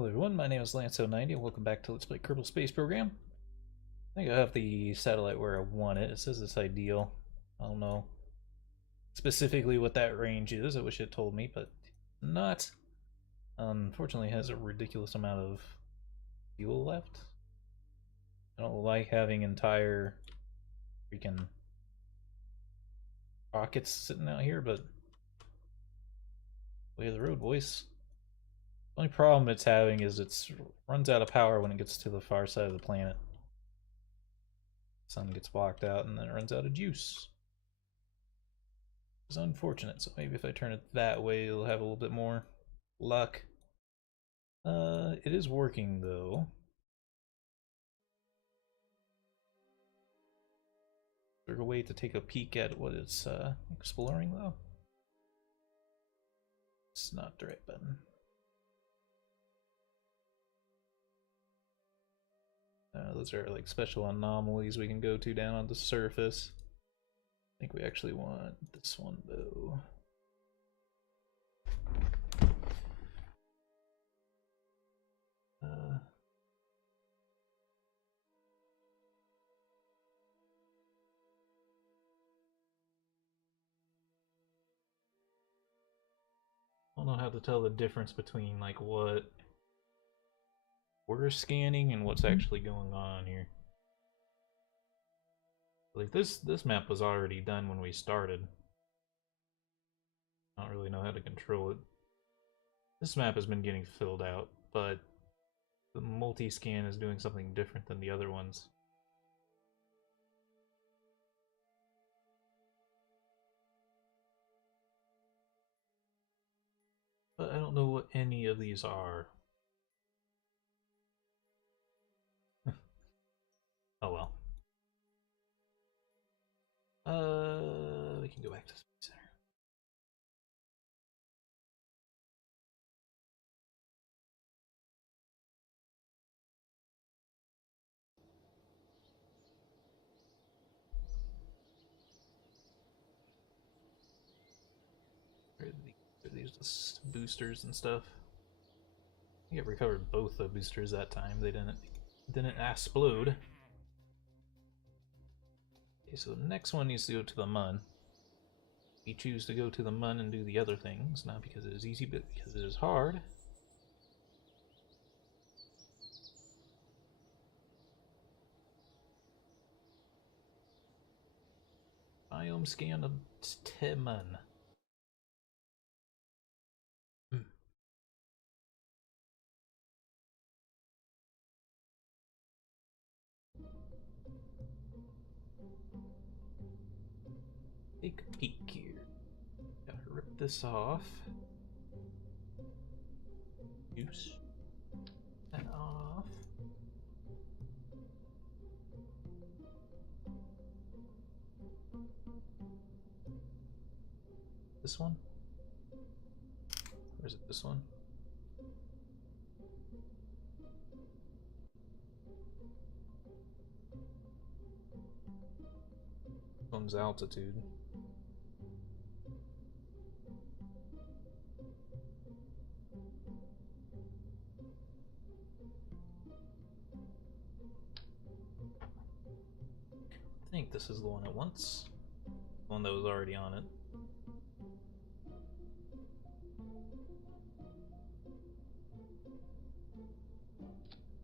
Hello everyone, my name is Lance090 and welcome back to Let's Play Kerbal Space Program. I think I have the satellite where I want it. It says it's ideal. I don't know specifically what that range is. I wish it told me, but not. Unfortunately, it has a ridiculous amount of fuel left. I don't like having entire freaking rockets sitting out here, but way of the road, boys. The only problem it's having is it runs out of power when it gets to the far side of the planet. Sun gets blocked out and then it runs out of juice. It's unfortunate, so maybe if I turn it that way it'll have a little bit more luck. It is working though. Is there a way to take a peek at what it's exploring though? It's not the right button. Those are like special anomalies we can go to down on the surface. I think we actually want this one though. I don't know how to tell the difference between like what we're scanning and what's actually going on here. Like this map was already done when we started. I don't really know how to control it. This map has been getting filled out, but the multi-scan is doing something different than the other ones. But I don't know what any of these are. Oh well. We can go back to Space Center. Are these just boosters and stuff? I think I recovered both the boosters that time. They didn't explode. Okay, so the next one needs to go to the Mun. We choose to go to the Mun and do the other things, not because it is easy, but because it is hard. Biome scan of Mun. Take a peek here. Gotta rip this off. Juice. And off. This one? Or is it this one? This one's altitude. I think this is the one it wants. The one that was already on it.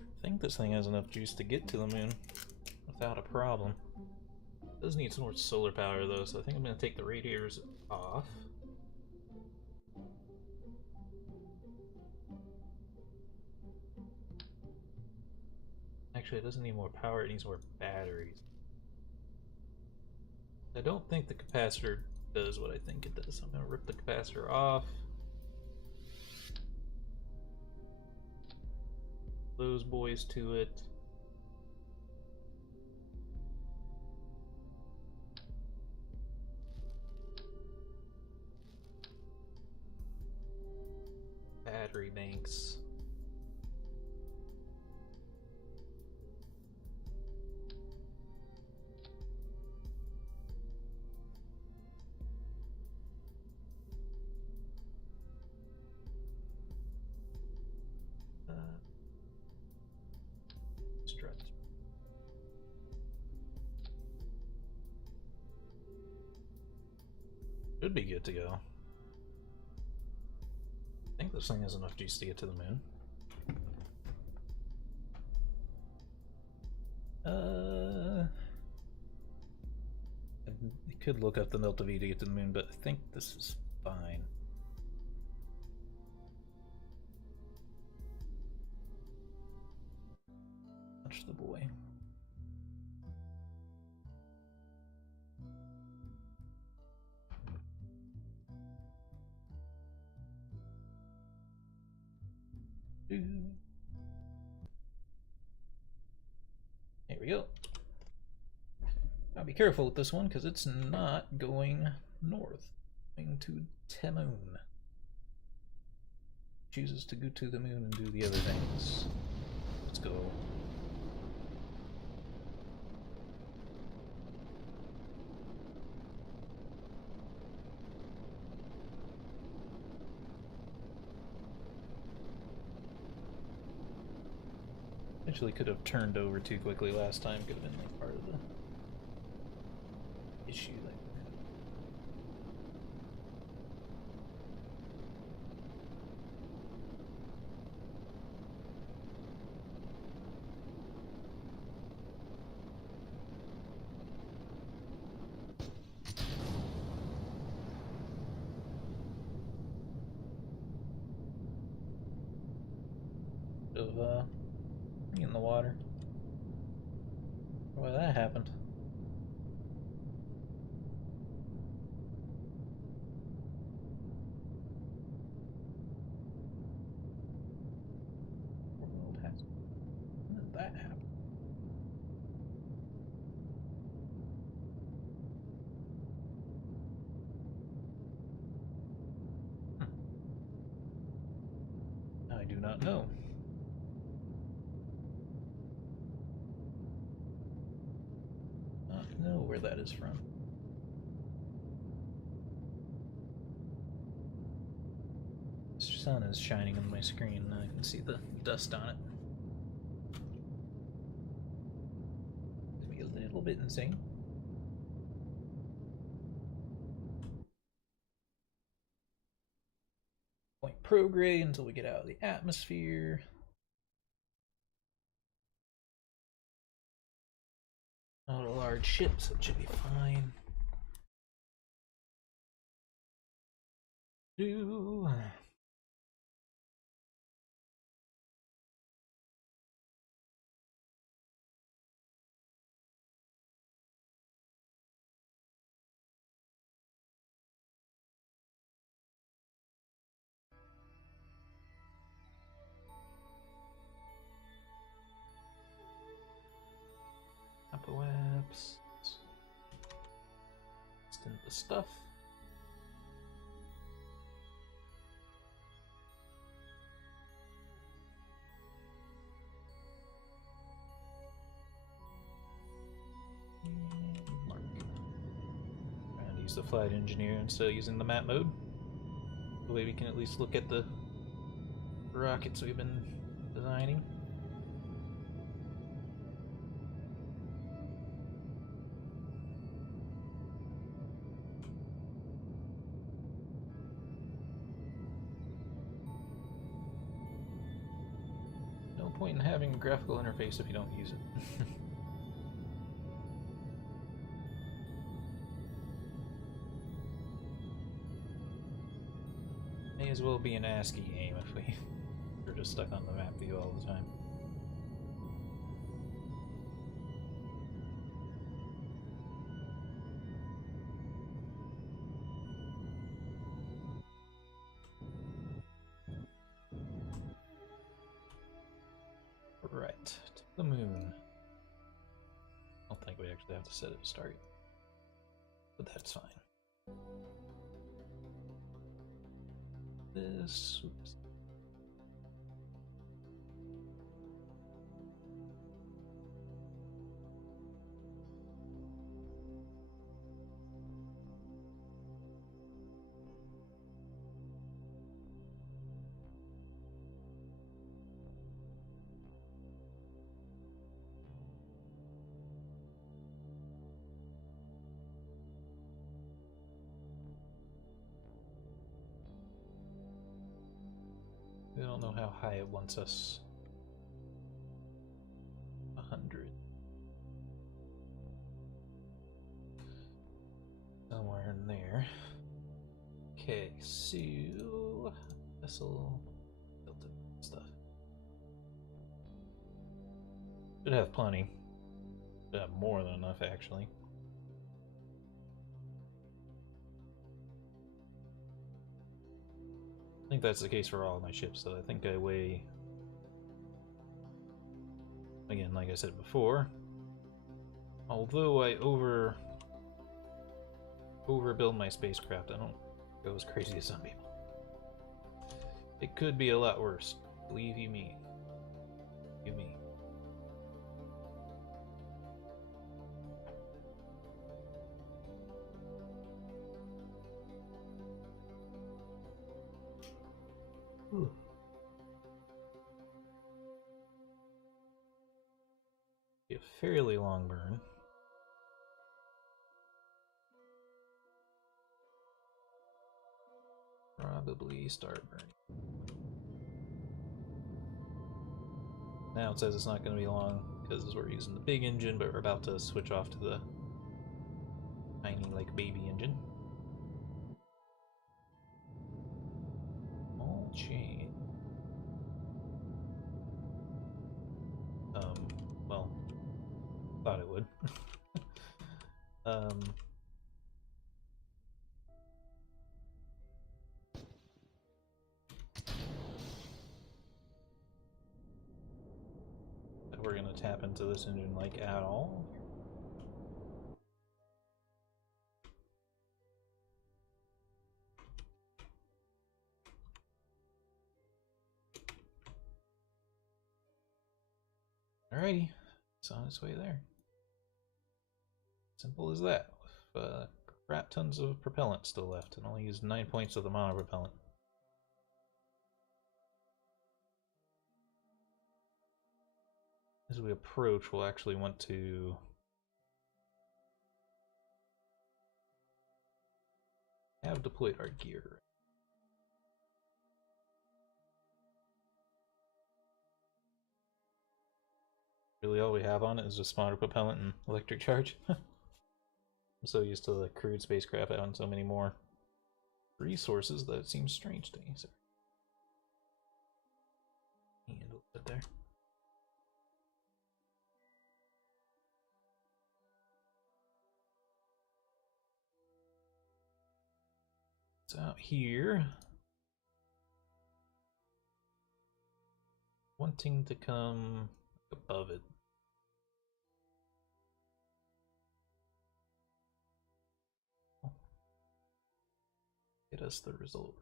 I think this thing has enough juice to get to the moon without a problem. It does need some more solar power though, so I think I'm going to take the radiators off. Actually, it doesn't need more power, it needs more batteries. I don't think the capacitor does what I think it does. I'm going to rip the capacitor off. Those boys to it. Battery banks. should be good to go. I think this thing has enough juice to get to the moon. I could look up the Delta V to get to the moon, but I think this is fine. Watch the boy. There we go. I'll be careful with this one because it's not going north. Going to Temoon. Chooses to go to the moon and do the other things. Let's go. Actually could have turned over too quickly last time, could have been like part of the issue there. Of in the water. Why that happened. When did that happen? I do not know. Not know where that is from. The sun is shining on my screen and I can see the dust on it. It's be a little bit insane. Point prograde until we get out of the atmosphere. Not a large ship, so it should be fine. Webs. Extend the stuff. Mark. Trying to use the flight engineer instead of using the map mode. The way we can at least look at the rockets we've been designing. Point in having a graphical interface if you don't use it. May as well be an ASCII game if we're just stuck on the map view all the time. Right, to the moon. I don't think we actually have to set it to start, but that's fine. This, oops. don't know how high it wants us. 100. Somewhere in there. Okay, so vessel filter stuff. Should have plenty. Should have more than enough actually. I think that's the case for all of my ships, though. I think I weigh, again, like I said before, although I overbuild my spacecraft, I don't go as crazy as some people. It could be a lot worse, believe you me. You me. Be a fairly long burn. Probably start burning. Now it says it's not going to be long because we're using the big engine, but we're about to switch off to the tiny, like, baby engine. All chain. Well, thought it would. We're gonna tap into this engine like at all. Alrighty, it's on its way there. Simple as that. With crap tons of propellant still left, and only used 9 points of the monopropellant. As we approach, we'll actually want to have deployed our gear. Really all we have on it is just monopropellant and electric charge. I'm so used to the crewed spacecraft having so many more resources that it seems strange to me. So, handle it there. It's out here. Wanting to come above it. Get us the result.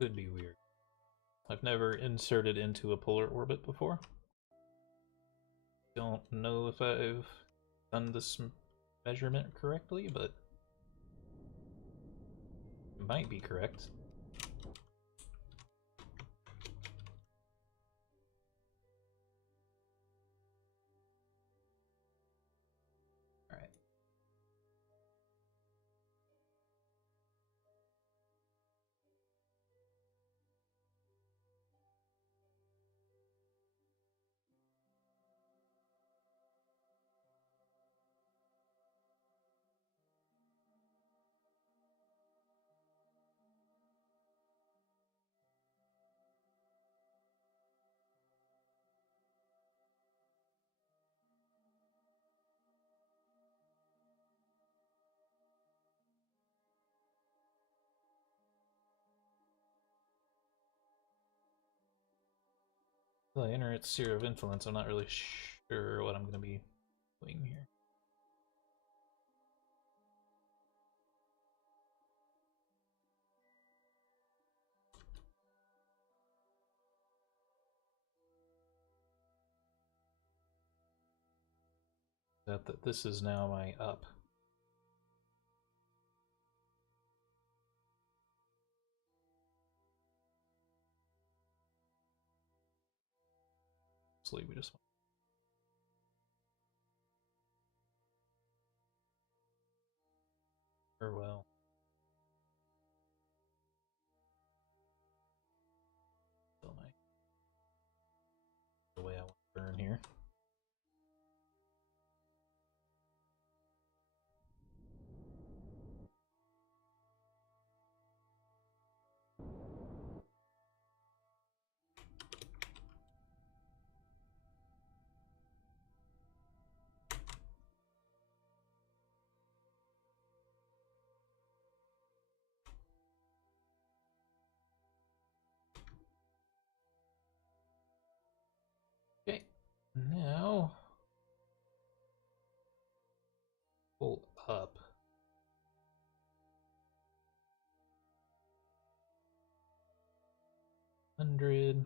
Could be weird. I've never inserted into a polar orbit before. Don't know if I've done this measurement correctly, but it might be correct. Alright. Well, I enter its sphere of influence. I'm not really sure what I'm going to be doing here. That this is now my up. We just or well. Still my the way I want to burn here. Okay, now pull up. 100.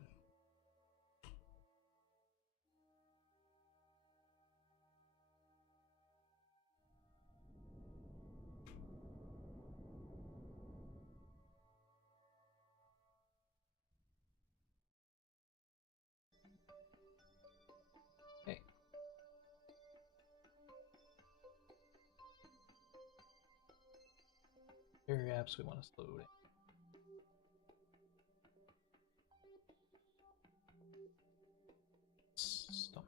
Okay. Perhaps we want to slow it. Stop.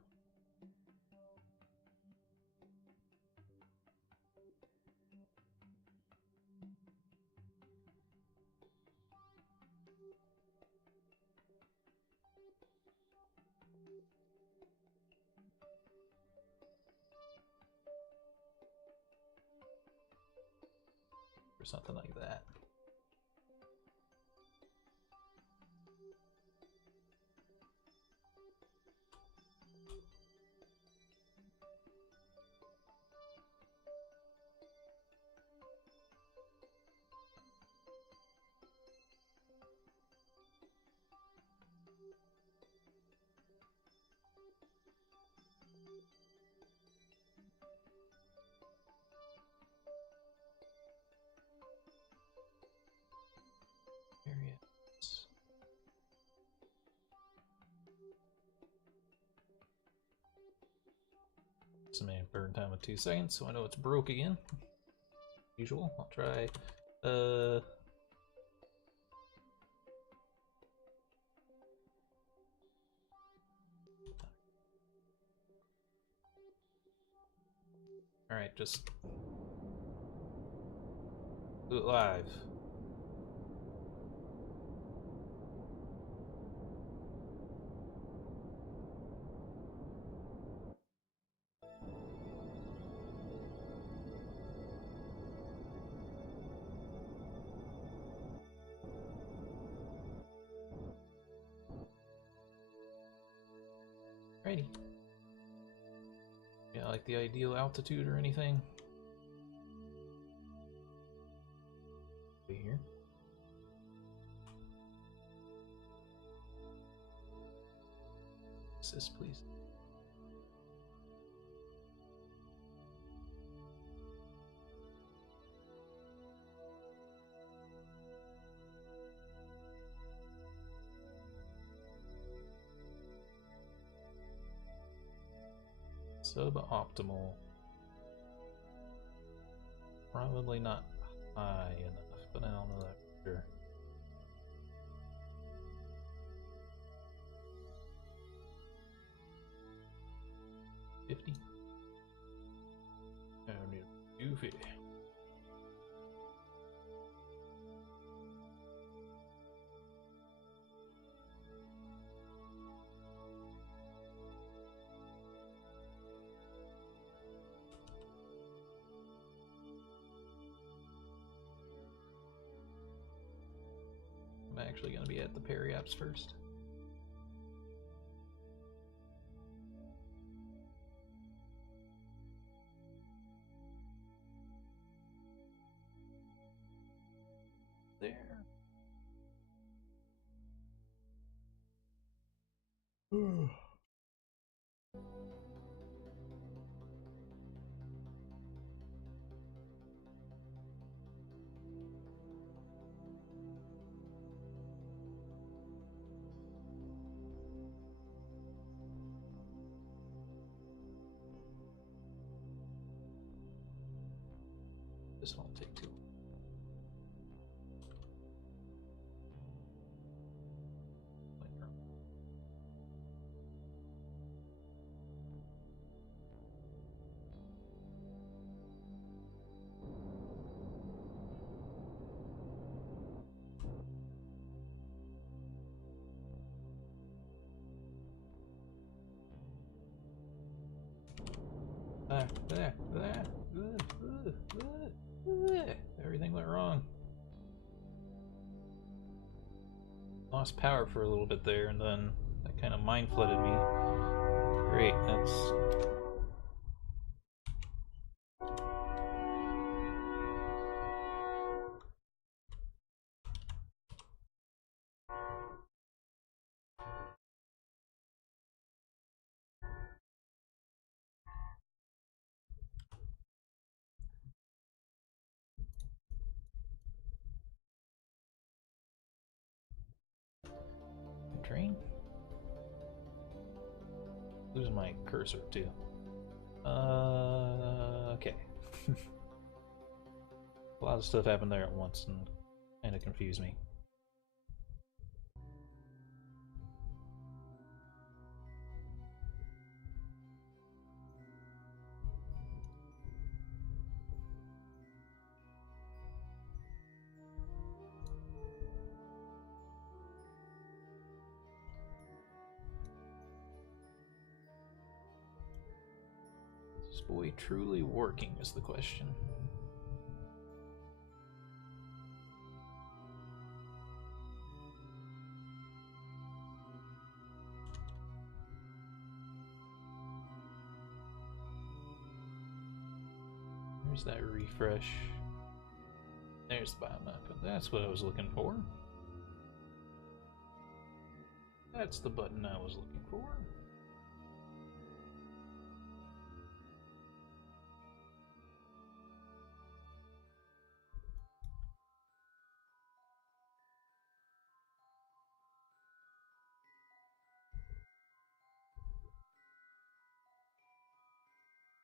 Or something like that. Areas. Some burn time of 2 seconds, so I know it's broke again. Usual. I'll try. All right, just do it live. Alrighty. Yeah, like the ideal altitude or anything? Here. Assist, please. Suboptimal. Probably not high enough, but I don't know that for sure. $50. I need $250. I'm actually going to be at the Perry apps first. This won't take too long. Everything went wrong. Lost power for a little bit there, and then that kind of mind flooded me. Great, that's... Train? Losing my cursor too. Okay. A lot of stuff happened there at once and kind of confused me. Is this boy truly working is the question. There's that refresh. There's the biomap. That's what I was looking for. That's the button I was looking for.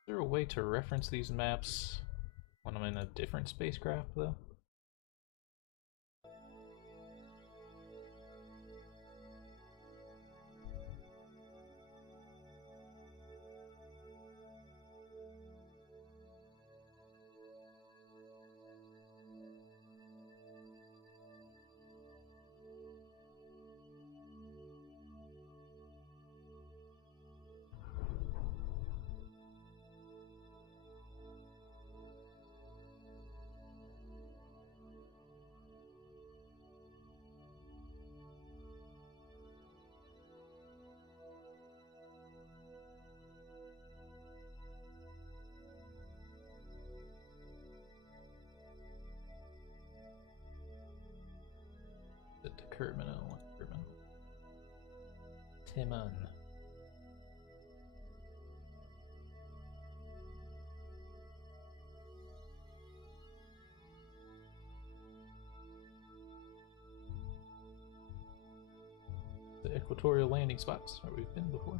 Is there a way to reference these maps when I'm in a different spacecraft, though? The Kerbal. Timon. The equatorial landing spots where we've been before.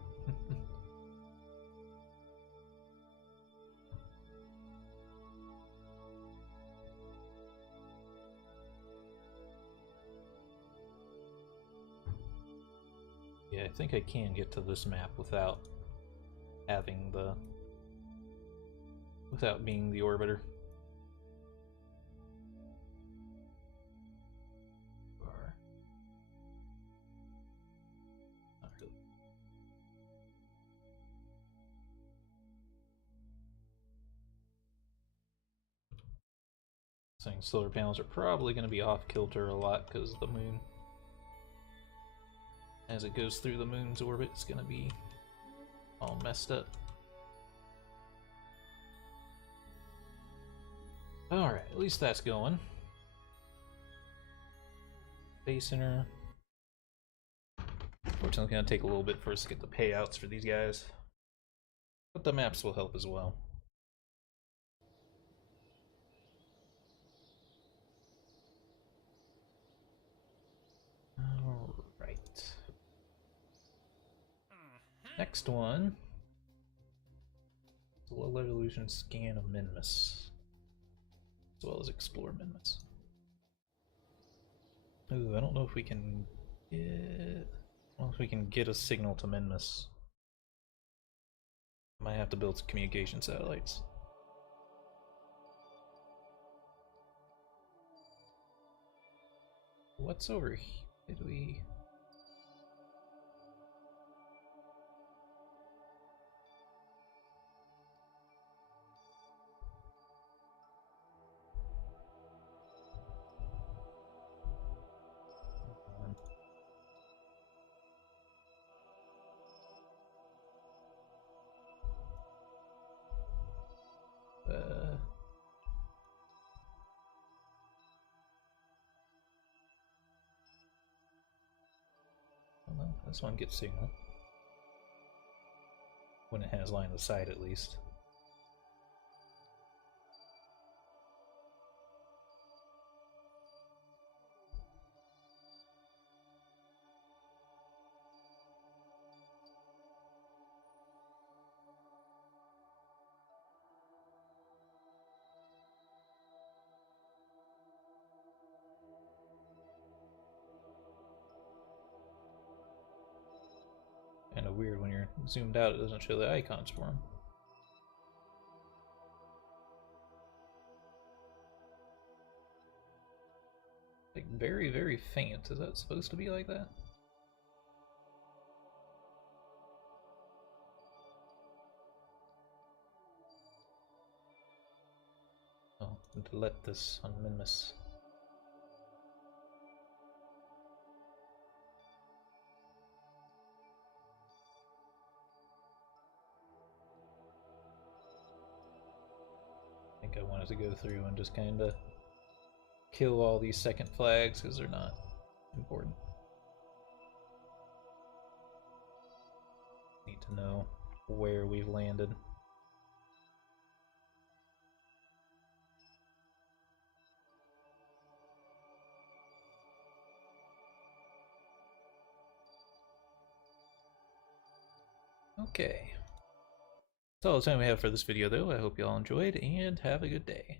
Yeah, I think I can get to this map without having the... without being the orbiter. Or... not really. Saying solar panels are probably going to be off kilter a lot because of the moon. As it goes through the moon's orbit, it's going to be all messed up. Alright, at least that's going. Face center. Unfortunately, it's going to take a little bit for us to get the payouts for these guys. But the maps will help as well. Alright. Next one. It's a low resolution scan of Minmus. As well as explore Minmus. Ooh, I don't know if we can get... I don't know if we can get a signal to Minmus. Might have to build some communication satellites. What's over here? Did we... well, this one gets signal. When it has line of sight, at least. Kind of weird when you're zoomed out, it doesn't show the icons for them. Like, very, very faint. Is that supposed to be like that? Oh, let this on Minmus. I think I wanted to go through and just kind of kill all these second flags because they're not important. Need to know where we've landed. Okay. That's all the time we have for this video, though. I hope you all enjoyed, and have a good day.